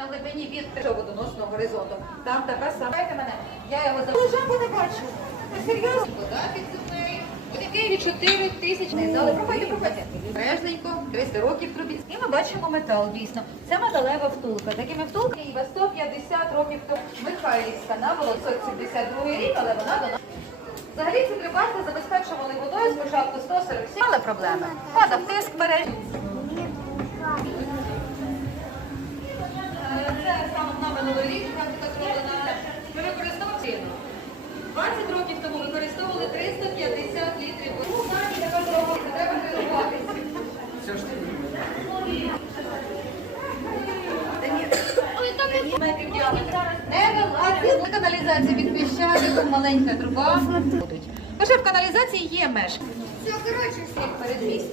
на глибині від водоносного горизонту. Там така сама. Дайте мене. Я його за жабу не бачу. Та серйозно. Вода під землею. У Києві 4 тисячі. Не. Проходьте, проходьте. Бережненько, 300 років трубі. І ми бачимо метал, дійсно. Це металева втулка. Такими втулки Києва 150 років тому. Михайлівська на 972 рік, але вона до нас. Взагалі ці прибарки забезпечували водою спочатку 147, але проблеми. Падав тиск мережі. Метрів діаметр. Не. Каналізація від піщаних, маленька труба. Лише в каналізації є меж. Все, коротше, всіх передмість.